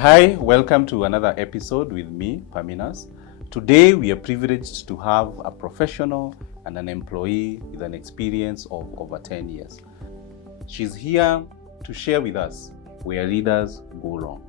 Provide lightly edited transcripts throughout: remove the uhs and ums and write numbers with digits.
Hi, welcome to another episode with me, Perminus. Today we are privileged to have a professional and an employee with an experience of over 10 years. She's here to share with us where leaders go wrong.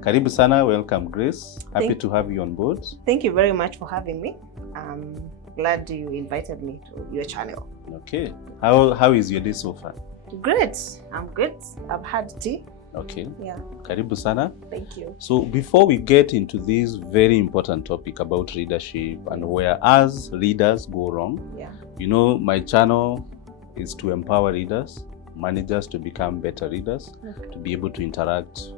Karibu sana, welcome Grace. Happy to have you on board. Thank you very much for having me. I'm glad you invited me to your channel. Okay. How is your day so far? Great. I'm good. I've had tea. Okay. Yeah. Karibu sana. Thank you. So before we get into this very important topic about leadership and where as leaders go wrong, you know, my channel is to empower leaders, managers to become better leaders, to be able to interact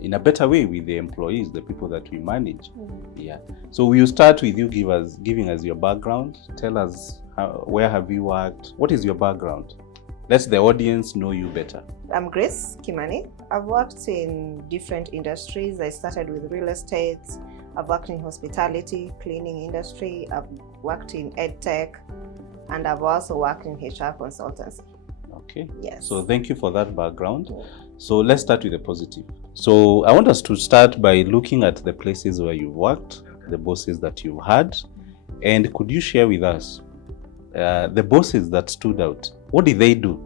in a better way with the employees, the people that we manage. Yeah. So we'll start with you giving us your background. Tell us where have you worked? What is your background? Let the audience know you better. I'm Grace Kimani. I've worked in different industries. I started with real estate. I've worked in hospitality, cleaning industry. I've worked in EdTech, and I've also worked in HR consultancy. Okay. Yes. So thank you for that background. So let's start with the positive. So I want us to start by looking at the places where you've worked, the bosses that you've had, and could you share with us the bosses that stood out? What did they do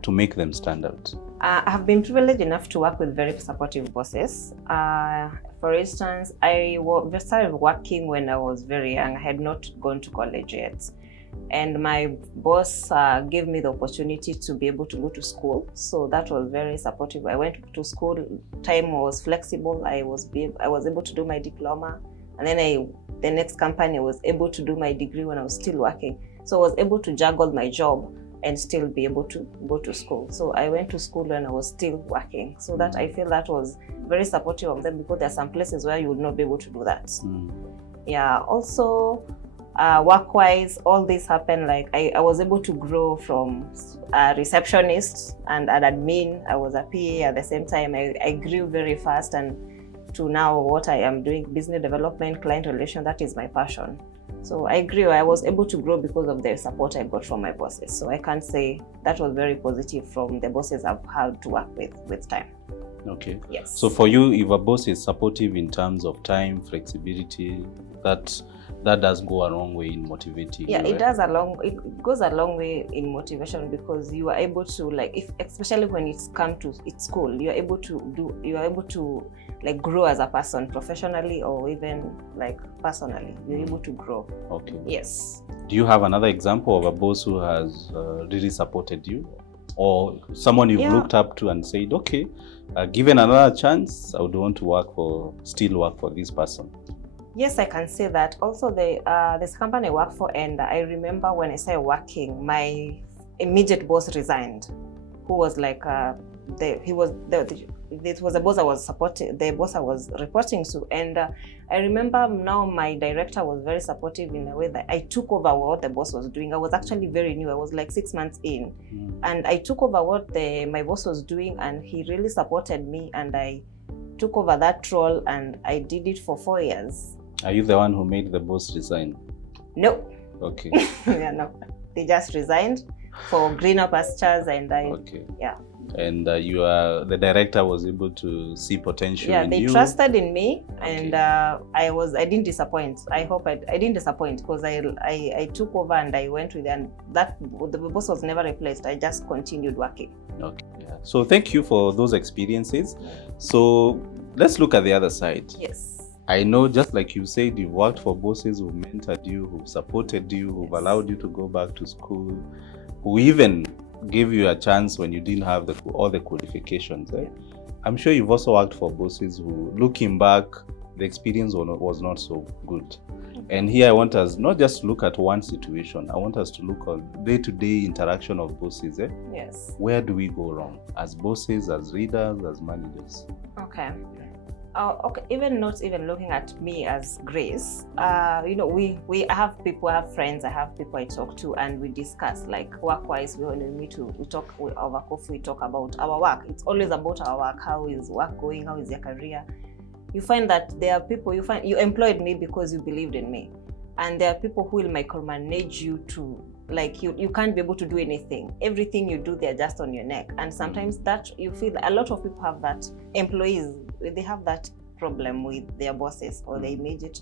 to make them stand out? I have been privileged enough to work with very supportive bosses. For instance, I started working when I was very young. I had not gone to college yet. And my boss gave me the opportunity to be able to go to school. So that was very supportive. I went to school, time was flexible. I was able to do my diploma. And then the next company, I was able to do my degree when I was still working. So I was able to juggle my job and still be able to go to school. So I went to school when I was still working. So that I feel that was very supportive of them, because there are some places where you would not be able to do that. Yeah, also work-wise, all this happened, like I was able to grow from a receptionist and an admin. I was a PA at the same time. I grew very fast, and to now what I am doing, business development, client relation, that is my passion. So I was able to grow because of the support I got from my bosses. So I can't say that was very positive from the bosses I've had to work with time. Okay. Yes. So for you, if a boss is supportive in terms of time, flexibility, that does go a long way in motivating. Yeah, it goes a long way in motivation, because you are able to, especially when it's come to school, you are able to like grow as a person, professionally or even like personally. You're able to grow. Okay. Yes. Do you have another example of a boss who has really supported you, or someone you've looked up to and said, okay, given another chance, I would want to still work for this person? Yes, I can say that. Also, this company I work for, and I remember when I started working, my immediate boss resigned, who was like it was the boss I was supporting, the boss I was reporting to. And I remember now my director was very supportive in a way that I took over what the boss was doing. I was actually very new. I was like 6 months in, and I took over what my boss was doing, and he really supported me, and I took over that role, and I did it for 4 years. Are you the one who made the boss resign? No. Okay. Yeah, no. They just resigned for greener pastures, and yeah. And the director was able to see potential in you? Yeah, they trusted in me, and I didn't disappoint. I hope I didn't disappoint, because I took over and I went with them. The boss was never replaced. I just continued working. Okay. Yeah. So thank you for those experiences. So let's look at the other side. Yes. I know, just like you said, you've worked for bosses who mentored you, who supported you, who've allowed you to go back to school, who even gave you a chance when you didn't have all the qualifications. I'm sure you've also worked for bosses who, looking back, the experience was not so good. And here I want us not just to look at one situation. I want us to look at day-to-day interaction of bosses. Yes. Where do we go wrong as bosses, as leaders, as managers? Okay. Okay, not even looking at me as Grace, we have friends, I have people I talk to, and we discuss, like work-wise. When we meet, we talk over coffee, we talk about our work. It's always about our work. How is work going? How is your career? You find that there are people, you employed me because you believed in me, and there are people who will micromanage you to, like, you can't be able to do anything. Everything you do, they're just on your neck. And sometimes that you feel a lot of people have that. Employees, they have that problem with their bosses or their immediate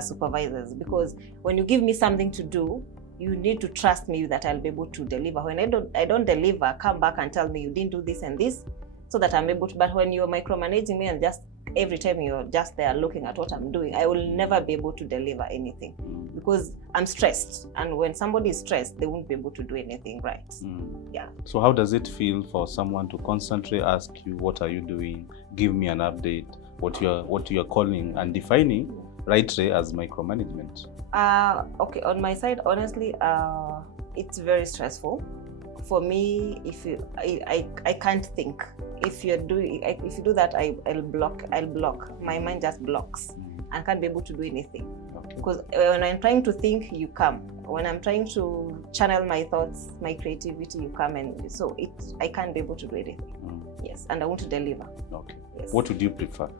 supervisors, because when you give me something to do, you need to trust me that I'll be able to deliver. When I don't deliver, come back and tell me you didn't do this and this, so that I'm able to. But when you're micromanaging me and just every time you're just there looking at what I'm doing, I will never be able to deliver anything, because I'm stressed. And when somebody is stressed, they won't be able to do anything right. Yeah. So how does it feel for someone to constantly ask you, what are you doing? Give me an update. What you're calling and defining rightly as micromanagement? Okay, on my side, honestly, it's very stressful. For me, I can't think. If you do that, I'll block. My mind just blocks and can't be able to do anything. Because when I'm trying to think, you come. When I'm trying to channel my thoughts, my creativity, you come, and so I can't be able to do anything. Yes, and I want to deliver. Okay. Yes. What would you prefer?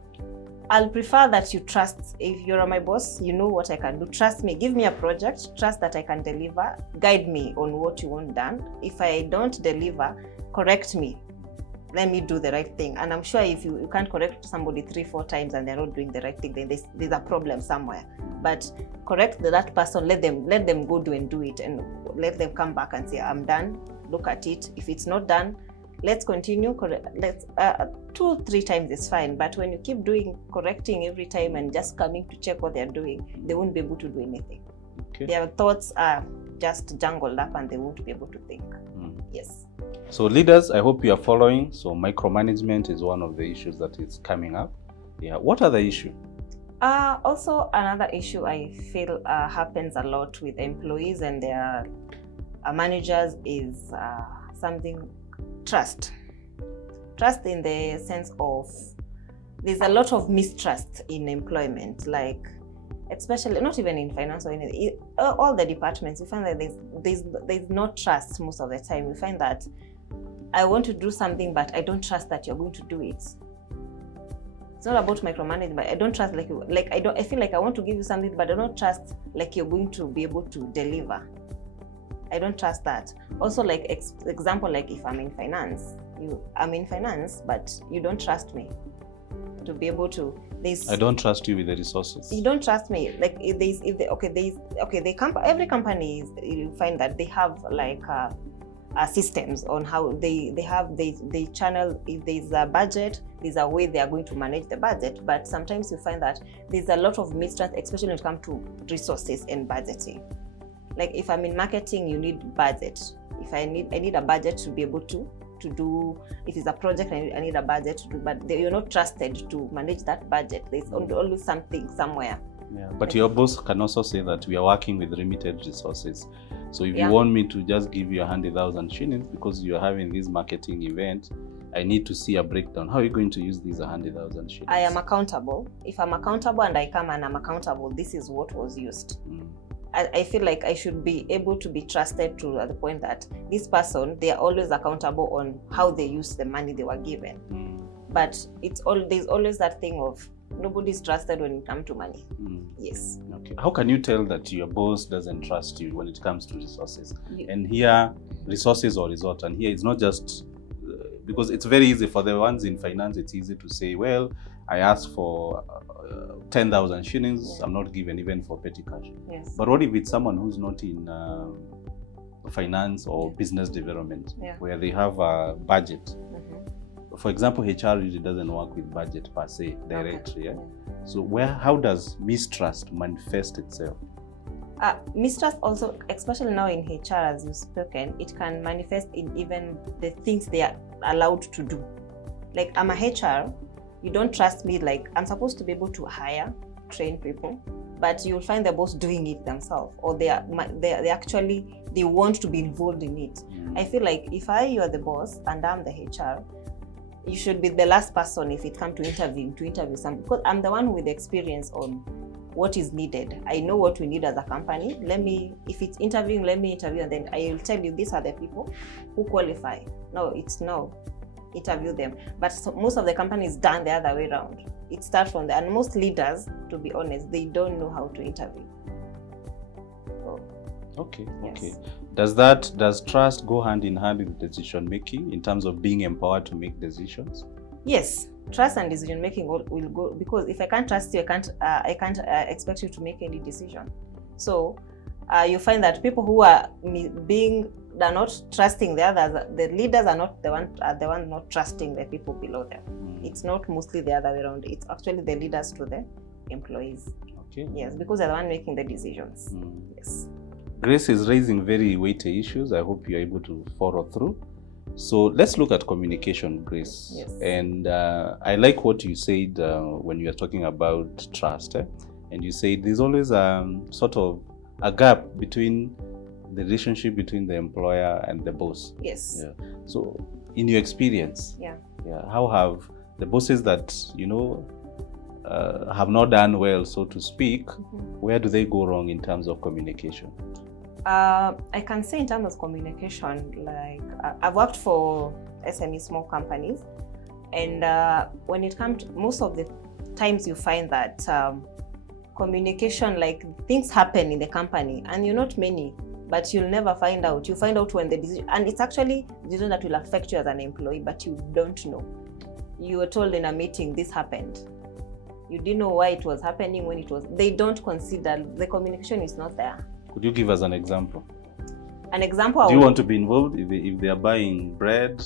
I'll prefer that you trust. If you're my boss, you know what I can do. Trust me. Give me a project. Trust that I can deliver. Guide me on what you want done. If I don't deliver, correct me. Let me do the right thing. And I'm sure if you can't correct somebody 3-4 times and they're not doing the right thing, then there's a problem somewhere. But correct that person. Let them go do it, and let them come back and say, I'm done. Look at it. If it's not done, let's continue. Let's 2-3 times is fine, but when you keep correcting every time and just coming to check what they're doing, they won't be able to do anything. Okay. Their thoughts are just jangled up and they won't be able to think. Yes. So leaders, I hope you are following. So micromanagement is one of the issues that is coming up. Yeah. What other issue? Also, another issue I feel happens a lot with employees and their managers is something. Trust in the sense of there's a lot of mistrust in employment, like especially not even in finance or anything, all the departments. You find that there's no trust most of the time. You find that I want to do something, but I don't trust that you're going to do it. It's not about micromanagement. I don't trust I feel like I want to give you something, but I don't trust like you're going to be able to deliver. I don't trust that. Also, like example, like if I'm in finance, but you don't trust me to be able to. I don't trust you with the resources. You don't trust me. Like every company you find that they have like systems on how they channel. If there's a budget, there's a way they are going to manage the budget. But sometimes you find that there's a lot of mistrust, especially when it comes to resources and budgeting. Like if I'm in marketing, you need budget. If I need a budget to be able to do. If it's a project, I need a budget to do. But you're not trusted to manage that budget. There's always something somewhere. Yeah, but your boss can also say that we are working with limited resources. So if you want me to just give you 100,000 shillings because you're having this marketing event, I need to see a breakdown. How are you going to use these 100,000 shillings? I am accountable. If I'm accountable and I come and I'm accountable, this is what was used. I feel like I should be able to be trusted to the point that this person, they are always accountable on how they use the money they were given. But there's always that thing of nobody's trusted when it comes to money. Yes. Okay. How can you tell that your boss doesn't trust you when it comes to resources? And here, resources or result. And here it's not just because it's very easy for the ones in finance. It's easy to say, well, I asked for 10,000 shillings. I'm not given even for petty cash. Yes. But what if it's someone who's not in finance or business development, where they have a budget? For example, HR really doesn't work with budget per se directly. Okay. So how does mistrust manifest itself? Mistrust also, especially now in HR, as you've spoken, it can manifest in even the things they are allowed to do. Like I'm a HR, you don't trust me. Like I'm supposed to be able to hire, train people, but you'll find the boss doing it themselves, or they want to be involved in it. I feel like if you are the boss and I'm the HR, you should be the last person if it comes to interview somebody, because I'm the one with the experience on what is needed. I know what we need as a company. If it's interviewing, let me interview, and then I will tell you these are the people who qualify. Interview them. But most of the companies done the other way around. It starts from there, and most leaders, to be honest, they don't know how to interview. Okay. Does trust go hand in hand with decision making in terms of being empowered to make decisions? Yes, trust and decision making will go, because if I can't trust you, I can't expect you to make any decision. So you find that people who are they're not trusting the others. The leaders are not the one not trusting the people below them. It's not mostly the other way around. It's actually the leaders to the employees. Okay. Yes, because they're the one making the decisions. Yes. Grace is raising very weighty issues. I hope you're able to follow through. So let's look at communication, Grace. Yes. And I like what you said when you were talking about trust. And you said there's always sort of a gap between the relationship between the employer and the boss. Yes. Yeah. So in your experience, how have the bosses that, have not done well, so to speak, where do they go wrong in terms of communication? I can say in terms of communication, like I've worked for SME small companies, and when it comes to most of the times you find that communication, like things happen in the company and you're not many, but you'll never find out. You find out when the decision, and it's actually the decision that will affect you as an employee, but you don't know. You were told in a meeting this happened. You didn't know why it was happening when it was. They don't consider, the communication is not there. Could you give us an example? An example? Do you want to be involved if they are buying bread?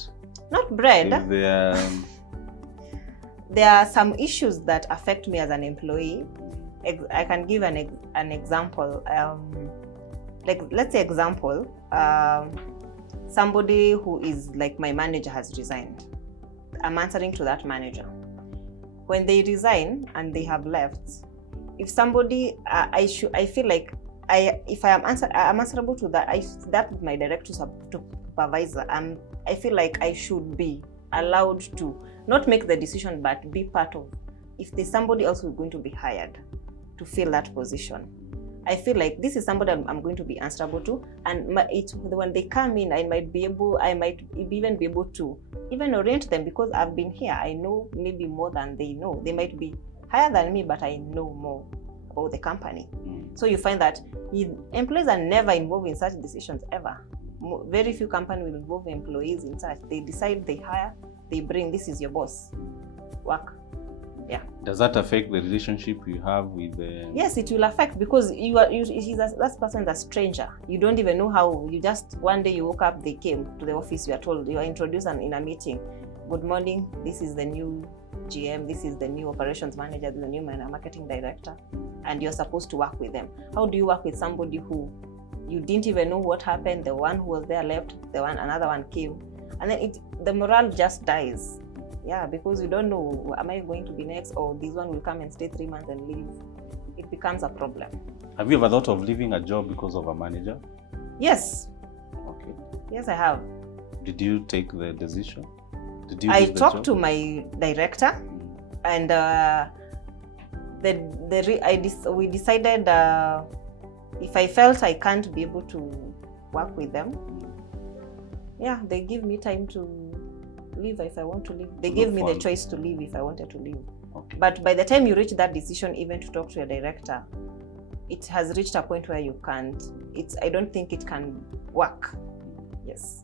Not bread. If they are... There are some issues that affect me as an employee. I can give an example. Like, let's say example, somebody who is like my manager has resigned. I'm answering to that manager. When they resign and they have left, if somebody, I feel like I'm answerable to that. That is my direct supervisor. I feel like I should be allowed to not make the decision, but be part of. If there's somebody else who's going to be hired to fill that position, I feel like this is somebody I'm going to be answerable to, and when they come in, I might even be able to even orient them, because I've been here. I know maybe more than they know. They might be higher than me, but I know more about the company. So you find that employees are never involved in such decisions ever. Very few companies will involve employees in such. They decide, they hire, they bring. This is your boss. Work. Yeah. Does that affect the relationship you have with the... Yes, it will affect, because that person is a stranger. You don't even know how. You just, one day you woke up, they came to the office, you are told, you are introduced in a meeting. Good morning, this is the new GM, this is the new operations manager, this is the new marketing director, and you're supposed to work with them. How do you work with somebody who you didn't even know what happened? The one who was there left, another one came, and then the morale just dies. Yeah, because you don't know, am I going to be next, or this one will come and stay 3 months and leave? It becomes a problem. Have you ever thought of leaving a job because of a manager? Yes. Okay. Yes, I have. Did you take the decision? I talked to my director, and we decided if I felt I can't be able to work with them, they give me time to leave if I want to leave. They gave me the choice to leave if I wanted to leave. Okay. But by the time you reach that decision, even to talk to your director, it has reached a point where you can't. I don't think it can work. Yes.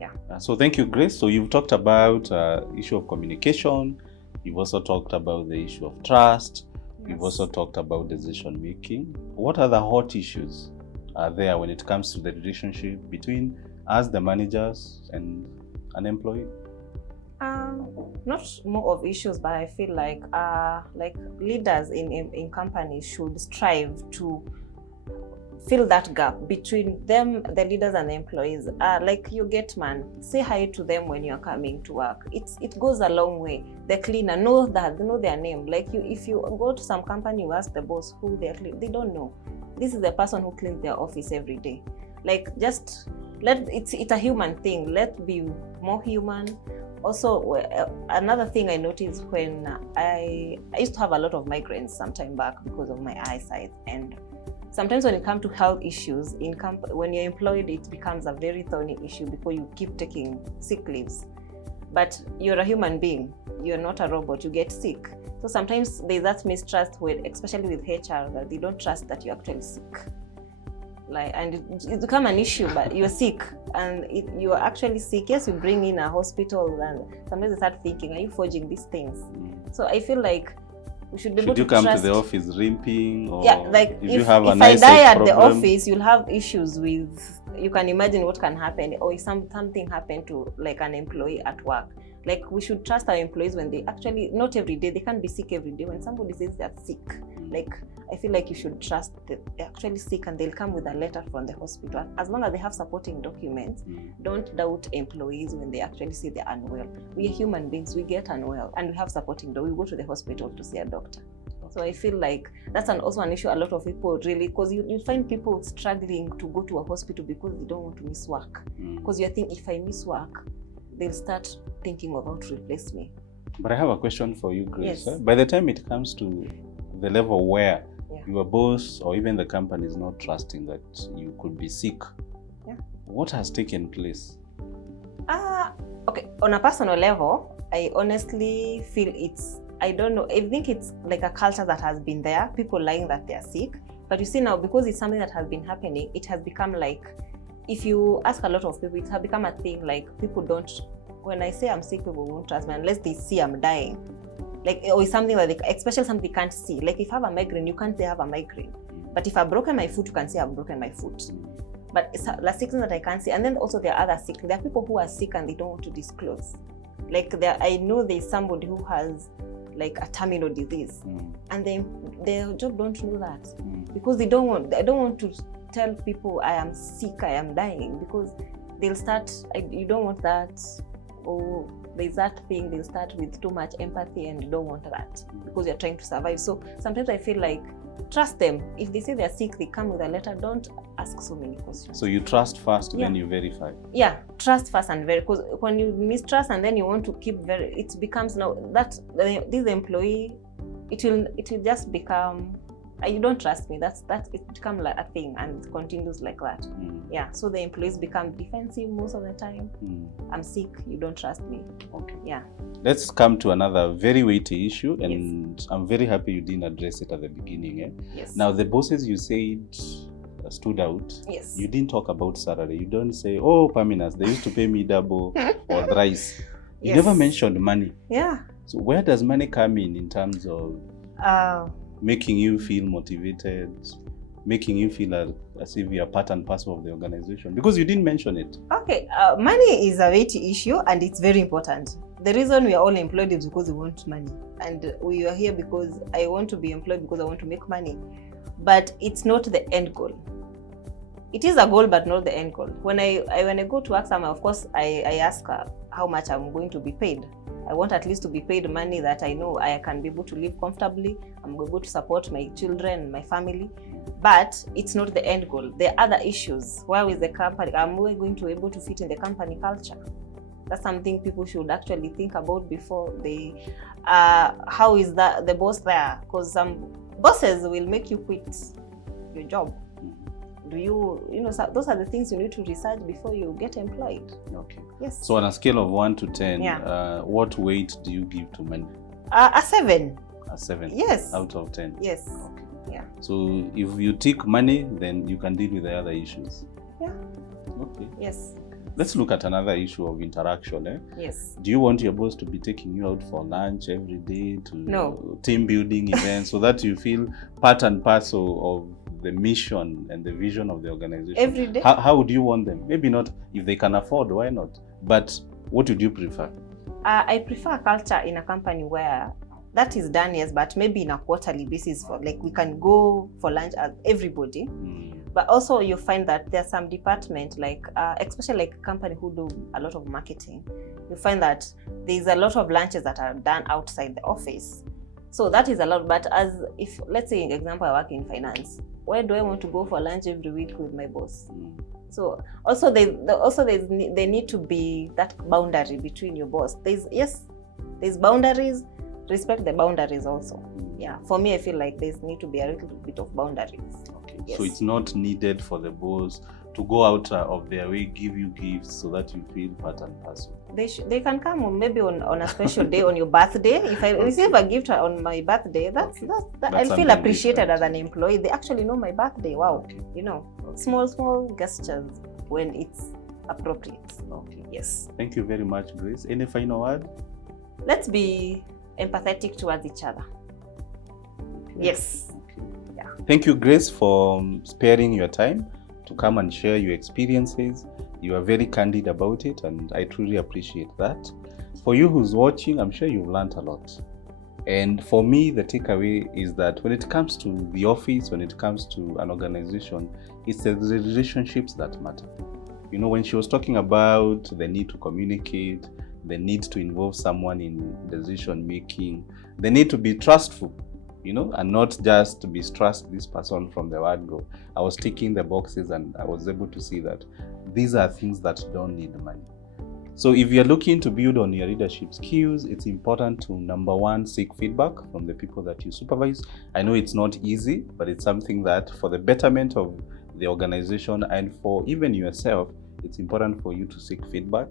Yeah. So thank you, Grace. So you've talked about issue of communication. You've also talked about the issue of trust. Yes. You've also talked about decision making. What other hot issues are there when it comes to the relationship between us, the managers, and an employee? Not more of issues, but I feel like leaders in companies should strive to fill that gap between them, the leaders, and the employees. Like you get say hi to them when you're coming to work. It goes a long way. The cleaner, know their name. Like if you go to some company, you ask the boss who they don't know. This is the person who cleans their office every day. Like it's a human thing. Let's be more human. Also, another thing I noticed when I used to have a lot of migraines some time back because of my eyesight, and sometimes when it comes to health issues when you're employed, it becomes a very thorny issue because you keep taking sick leaves. But you're a human being, you're not a robot, you get sick. So sometimes there's that mistrust, especially with HR, that they don't trust that you're actually sick. Like, and it's become an issue, but you're sick and you are actually sick. Yes, you bring in a hospital, and sometimes they start thinking, are you forging these things? So I feel like we should be able to you come trust. to the office limping, or like if you have a if nice I die at problem, the office, you'll have issues with, you can imagine what can happen, or if something happened to like an employee at work. Like, we should trust our employees when they actually, not every day, they can't be sick every day. When somebody says they're sick, like, I feel like you should trust that they're actually sick and they'll come with a letter from the hospital. As long as they have supporting documents, don't doubt employees when they actually say they're unwell. We are human beings, we get unwell, and we have supporting documents. We go to the hospital to see a doctor. So I feel like that's also an issue a lot of people really, because you find people struggling to go to a hospital because they don't want to miss work. Because you think, if I miss work, they'll start thinking about replace me. But I have a question for you, Grace. Yes. By the time it comes to the level where your boss or even the company is not trusting that you could be sick, what has taken place? Okay, on a personal level, I honestly feel I don't know, I think it's like a culture that has been there, people lying that they're sick. But you see now, because it's something that has been happening, it has become like, if you ask a lot of people, it has become a thing. Like, people don't, when I say I'm sick, people won't trust me unless they see I'm dying. Like, or it's something that especially something they can't see. Like, if I have a migraine, you can't say I have a migraine. But if I've broken my foot, you can say I've broken my foot. But it's a sickness that I can't see. And then also there are other sick. There are people who are sick and they don't want to disclose. Like, I know there's somebody who has like a terminal disease, and their job don't know that, because they don't want to tell people I am sick, I am dying, because they'll start, you don't want that, or there's that thing, they'll start with too much empathy, and you don't want that because you're trying to survive. So sometimes I feel like, trust them. If they say they're sick, they come with a letter, don't ask so many questions. So you trust first, then you verify. Yeah, trust first and verify, because when you mistrust and then you want to keep it becomes now that this employee, it will just become, you don't trust me, that's it becomes like a thing, and it continues like that. Yeah, so the employees become defensive most of the time. I'm sick, you don't trust me. Okay. Yeah. Let's come to another very weighty issue, and I'm very happy you didn't address it at the beginning. Yes. Now, the bosses you said stood out. Yes. You didn't talk about salary. You don't say, oh, Perminus, they used to pay me double or thrice. You never mentioned money. Yeah. So where does money come in terms of making you feel motivated, making you feel as if you're part and parcel of the organization? Because you didn't mention it. Okay, money is a weighty issue, and it's very important. The reason we are all employed is because we want money, and we are here because I want to be employed because I want to make money. But it's not the end goal. It is a goal, but not the end goal. When I go to work somewhere, of course, I ask how much I'm going to be paid. I want at least to be paid money that I know I can be able to live comfortably. I'm able to support my children, my family. But it's not the end goal. There are other issues. Where is the company? Am I going to be able to fit in the company culture? That's something people should actually think about before they. How is the boss there? Because some bosses will make you quit your job. Those are the things you need to research before you get employed. Okay. Yes. So on a scale of 1 to 10, what weight do you give to money? A 7. A 7? Yes. Out of 10? Yes. Okay. Yeah. So if you take money, then you can deal with the other issues? Yeah. Okay. Yes. Let's look at another issue of interaction. Yes. Do you want your boss to be taking you out for lunch every day, to No. team building events, so that you feel part and parcel of the mission and the vision of the organization? Every day? How would you want them? Maybe not, if they can afford, why not? But what would you prefer? I prefer a culture in a company where that is done, yes, but maybe in a quarterly basis, for like we can go for lunch as everybody. But also you find that there's some department, like especially like a company who do a lot of marketing, you find that there's a lot of lunches that are done outside the office. So that is a lot. But if let's say, for example, I work in finance, why do I want to go for lunch every week with my boss? So also there need to be that boundary between your boss. There's boundaries. Respect the boundaries also. Yeah, for me, I feel like there's need to be a little bit of boundaries. Okay. Yes. So it's not needed for the boss to go out of their way, give you gifts so that you feel part and parcel? They can come maybe on a special day, on your birthday. If I receive a gift on my birthday, that's I'll feel appreciated different. As an employee. They actually know my birthday. Wow. Okay. You know, okay. Small gestures when it's appropriate. Okay. Yes. Thank you very much, Grace. Any final word? Let's be empathetic towards each other. Okay. Yes. Okay. Yeah. Thank you, Grace, for sparing your time to come and share your experiences. You are very candid about it, and I truly appreciate that. For you who's watching, I'm sure you've learned a lot. And for me, the takeaway is that when it comes to the office, when it comes to an organization, it's the relationships that matter. You know, when she was talking about the need to communicate, the need to involve someone in decision making, the need to be trustful, you know, and not just mistrust this person from the word go. I was ticking the boxes and I was able to see that these are things that don't need money. So if you're looking to build on your leadership skills, it's important to, number one, seek feedback from the people that you supervise. I know it's not easy, but it's something that for the betterment of the organization and for even yourself, it's important for you to seek feedback.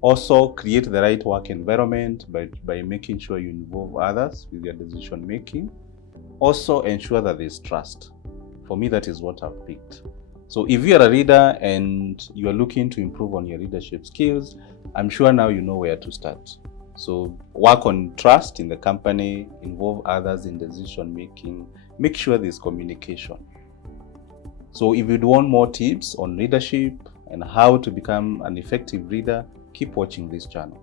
Also, create the right work environment by making sure you involve others with your decision making. Also, ensure that there's trust. For me, that is what I've picked. So if you're a leader and you are looking to improve on your leadership skills, I'm sure now you know where to start. So work on trust in the company, involve others in decision making, make sure there's communication. So if you'd want more tips on leadership and how to become an effective leader, keep watching this channel.